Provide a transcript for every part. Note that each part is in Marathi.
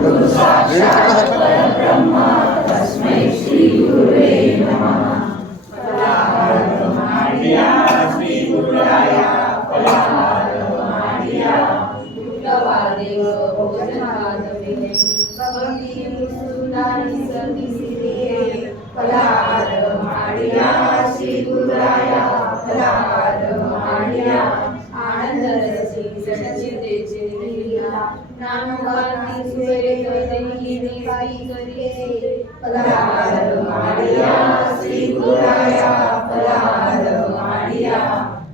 सद्गुरु साक्षात् परब्रह्म तस्मै श्री गुरुवे नमः. फलाहार मांडिया श्री गुरुराया फलाहार मांडिया. शुक्रवादेव भोजनादविने भवती सुंदरी संधी सिद्धिये. फलाहार मांडिया श्री गुरुराया फलाहार मांडिया. आनंद रसी सचितेचे लीला नामवानी सुरे कदनी निवाई करिये. फलाहार मांडिया श्री गुरुराया फलाहार मांडिया.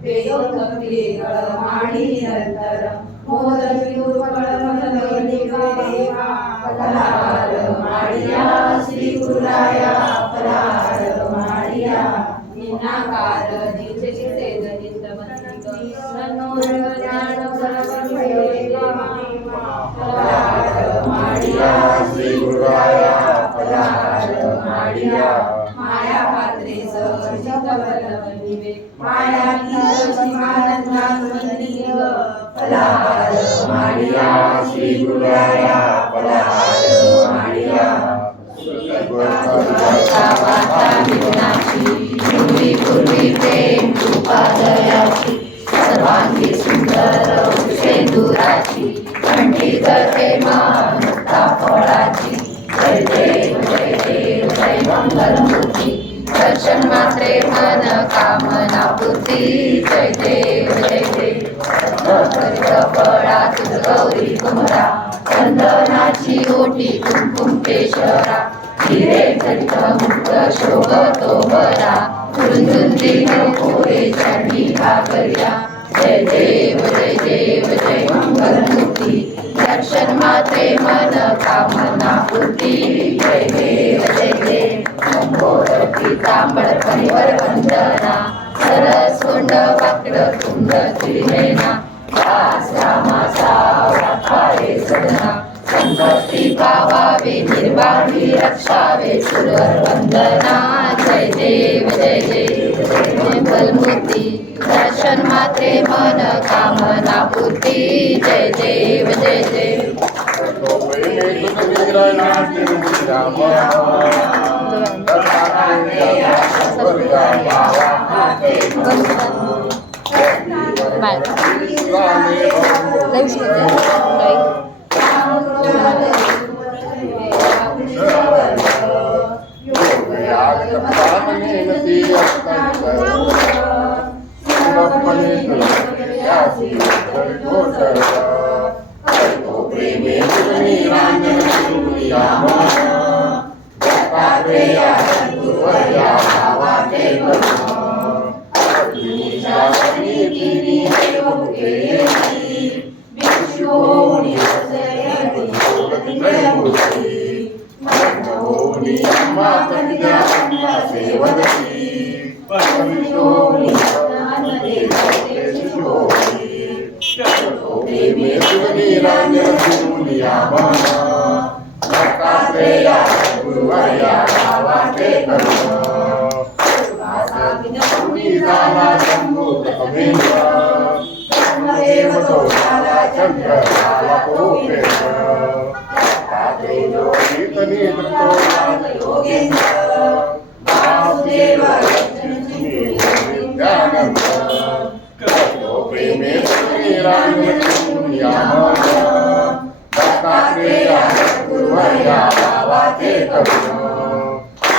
वेदोक्ती मांडी निरंतर मोदक विदुर्फळ मन निवेदेवा. फलाहार मांडिया श्री गुरुराया फलाहार मांडिया. निनाकार दिचे सेदनित वंदित मनोरम ज्ञान परमदेवा. फलाहार मांडिया श्री गुरुराया फलाहार मांडिया. माया पात्रे सर्जित वल्लभनिवे माया कीर्तिमानंदात्मनिव. फलाहार मांडिया श्री गुरुराया फलाहार मांडिया. पूर्वी पूर्वी प्रेम कृपादयाची सर्वांगी सुंदर शेंदुराची. कंठीधर प्रेमा मुक्ता फळाची. जय देव जय देव जय मंगलमूर्ती. दर्शन मात्रे मन कामना पूर्ती. जय देव जय देव. फळा तुझ गौरी कुमरा. चंदनाची ओटी कुंकुम केशरा. हिरे जडित मुक्त शोभतो बरा. रुंजुंदी नकोरे चढी भाकर्या. जय देव जय देव जय मंगलमूर्ती. दर्शन मात्रे मन कामना पूर्ती. जय देव जय देव. अंबोर पीतांबर परिवर वंदना. सरस कुंड वाकड कुंड त्रिनेना. दास रामाचा व्यापारे सदना. संकष्टी पावावे निर्वाणी रक्षावे सुरवर वंदना. जय देव जय देव जय मंगलमूर्ती. दर्शन मात्रे मन कामना पूर्ती. जय देव जय देव.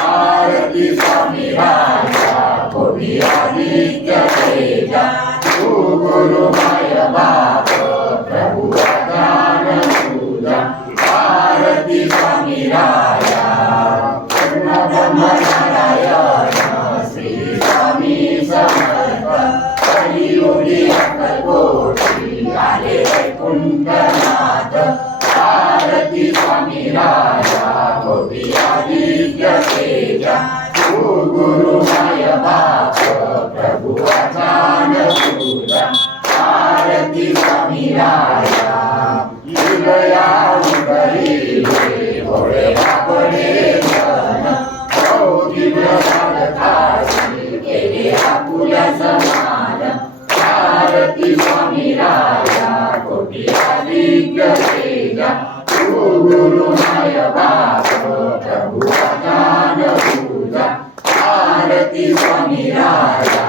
आरती स्वामी राजा गोवी आदित्य तेजा. गुरु माय बाप प्रभु ज्ञान पूजा. आरती स्वामी राजा पूर्ण ब्रह्म नारायण श्री स्वामी समर्थ. कलियुगी अक्कलकोटी आले वैकुंठनाथ. आरती स्वामी राजा गोवी आदित्य तेजा. गुरु माय बाप प्रभु ज्ञान पूजा. आरती स्वामी राया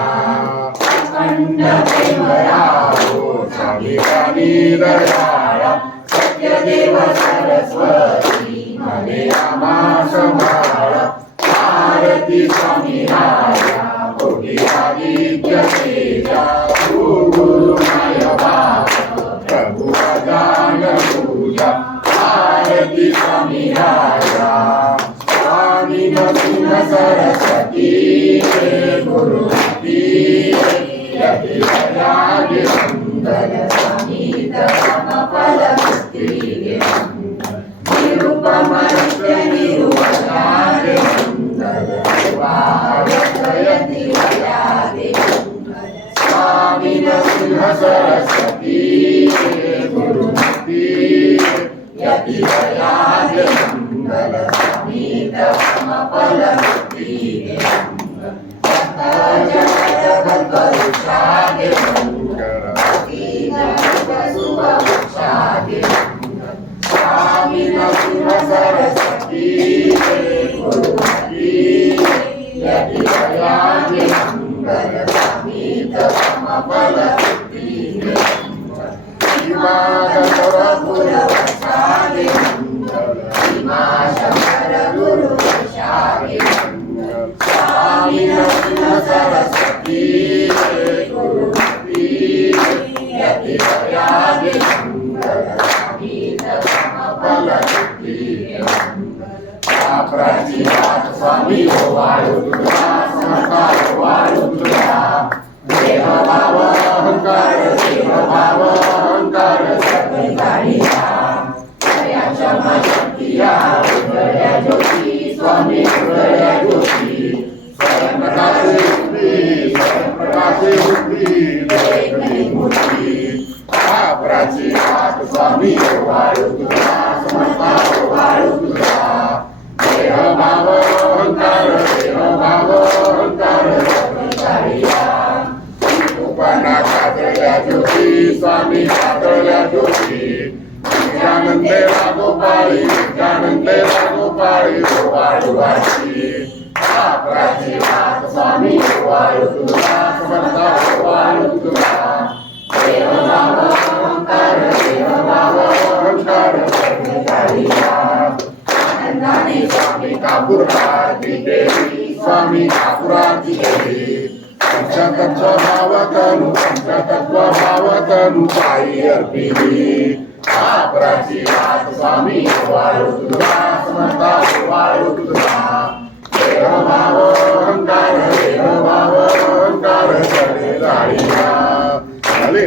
अखंड प्रेम राहो स्वामी दयाळा सत्यदेव सरस्वती मने रामा संभाळ आरती स्वामी राया कोटी आदित्य तेजा तू गुरुमय बाप प्रभु अजान पूजा आरती स्वामी राया स्वामी नरसिंह सरस्वती गुरुमती यति राज मंगल स्वामी तम फल निरुपम निरुपयाद मंगल यति स्वामी नरसिंह सरस्वती गुरुमती यति राज मंगल स्वामी तम फल स्वामी नरसिंह सरस्वती गुरुमती यति राज मंगल स्वामी तम फल स्वामी नरसिंह सरस्वती गुरुमती यति राज मंगल स्वामी तम फल प्राचीनाथ स्वामी वाळू तुझा समकार वाळू तुझा देह भाव अहंकार सगळी गाडीला दयाच्या शक्तिया उदया ज्योती स्वामी उदया ज्योती स्वयंप्रकाशे बुद्धी देखणी मूर्ती प्राचीनाथ स्वामी वाळू तुझा समकार वाळू तुझा देह भाव अहंकार उपना कातळ्या ज्योती स्वामी कातळ्या ज्योती नित्यानंदे रागोपाळी वाळूवाची प्राचीनाथ स्वामी वाळू तुझा समर्थ वाळू तुझा देह भाव अहंकार आनंदाने स्वामी कापूर आरती देवी स्वामी कापुराती देवी पंचतत्व भावतनु पायी अर्पिली प्राचीनाथ स्वामी वाळू तुझा समर्थ वाळू तुझा देह भाव अहंकार चढे जाळीला झाले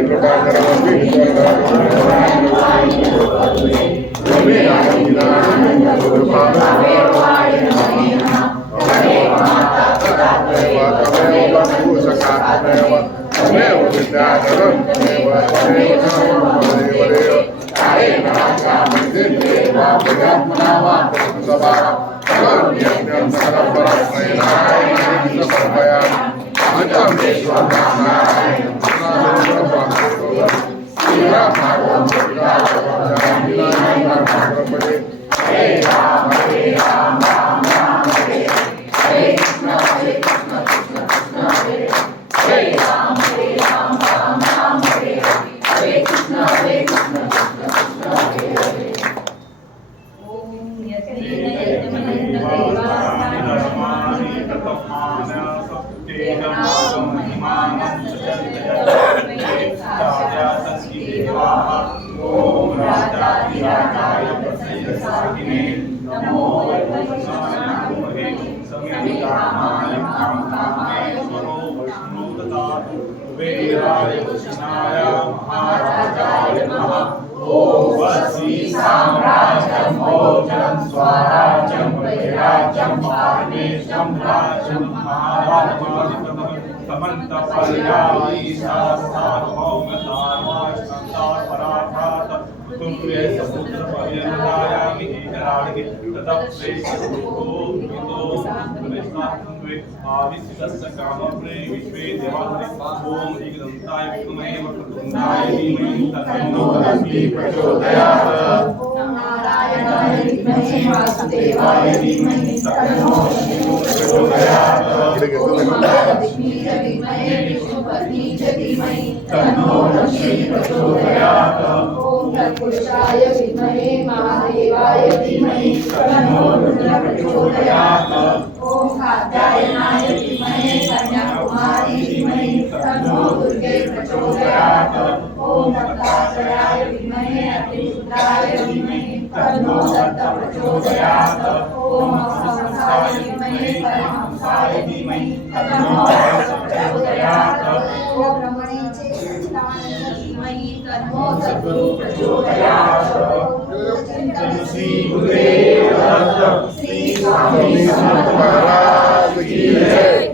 नारायणाय विद्महे वासुदेवाय धीमहि तन्नो विष्णुः प्रचोदयात्। ओम महालक्ष्मी च विद्महे विष्णुपत्नी च धीमहि तन्नो लक्ष्मी प्रचोदयात्। ओम तत्पुरुषाय विद्महे महादेवाय धीमहि तन्नो रुद्रः प्रचोदयात्। ओम कात्यायनाय विद्महे कन्याकुमारी धीमहि तन्नो दुर्गे प्रचोदयात्। ओम दत्तात्रेयाय विद्महे अतिरुद्राय धीमहि तन्नो दत्त प्रचोदयात्। ओम हंसाय विद्महे परमहंसाय धीमहि तन्नो हंस प्रचोदयात्। ओम रमणीचे सच्चिदानंद धीमहि तन्नो सद्गुरु प्रचोदयात्। चिंतन श्री गुरुदेव दत्त। श्री स्वामी समर्थ महाराज की जय।